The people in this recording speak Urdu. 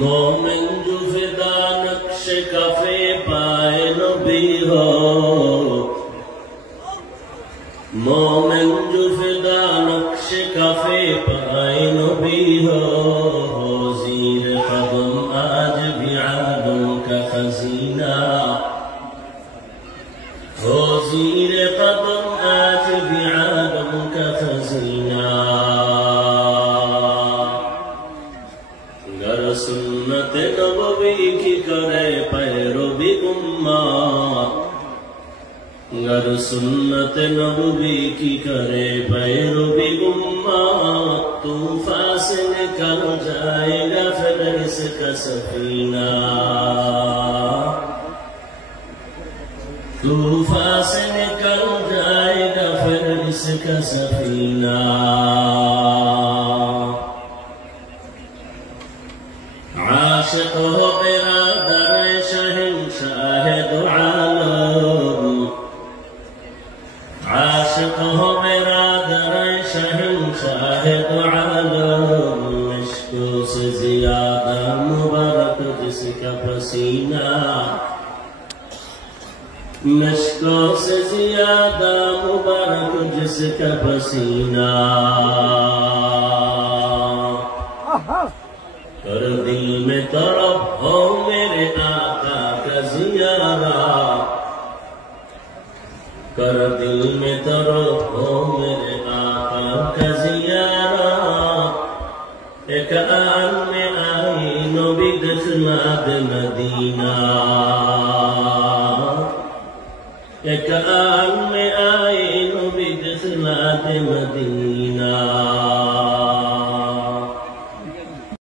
مومن جو فدا نقش کفے پائے نبی ہو، مومن جو فدا نقش کفے پائے نبی ہو، زیر قدم آج بھی عالم کا خزینہ، ہو زیر قدم آج بھی عالم کا خزینہ۔ گر سنت نبوی کی کرے پیروی امت، گر سنت نبوی کی کرے پیروی امت، طوفان سے نکل جائے گا پھر اس کا سفینہ، طوفان سے نکل جائے گا پھر اس کا سفینہ۔ عاشق ہو برادر شہنشاہ دو عالم، عاشق ہو برادر شہنشاہ دو عالم، مشکوں سے زیادہ مبارک جس کا پسینہ، مشکوں سے زیادہ مبارک جس کا پسینہ۔ کر دل میں طرب ہو میرے آقا کا زیارہ، کر دل میں طرب ہو میرے آقا کا زیارہ، ایک آن میں آئی نبی دخلات مدینہ، ایک آن میں آئی نبی دخلات مدینہ۔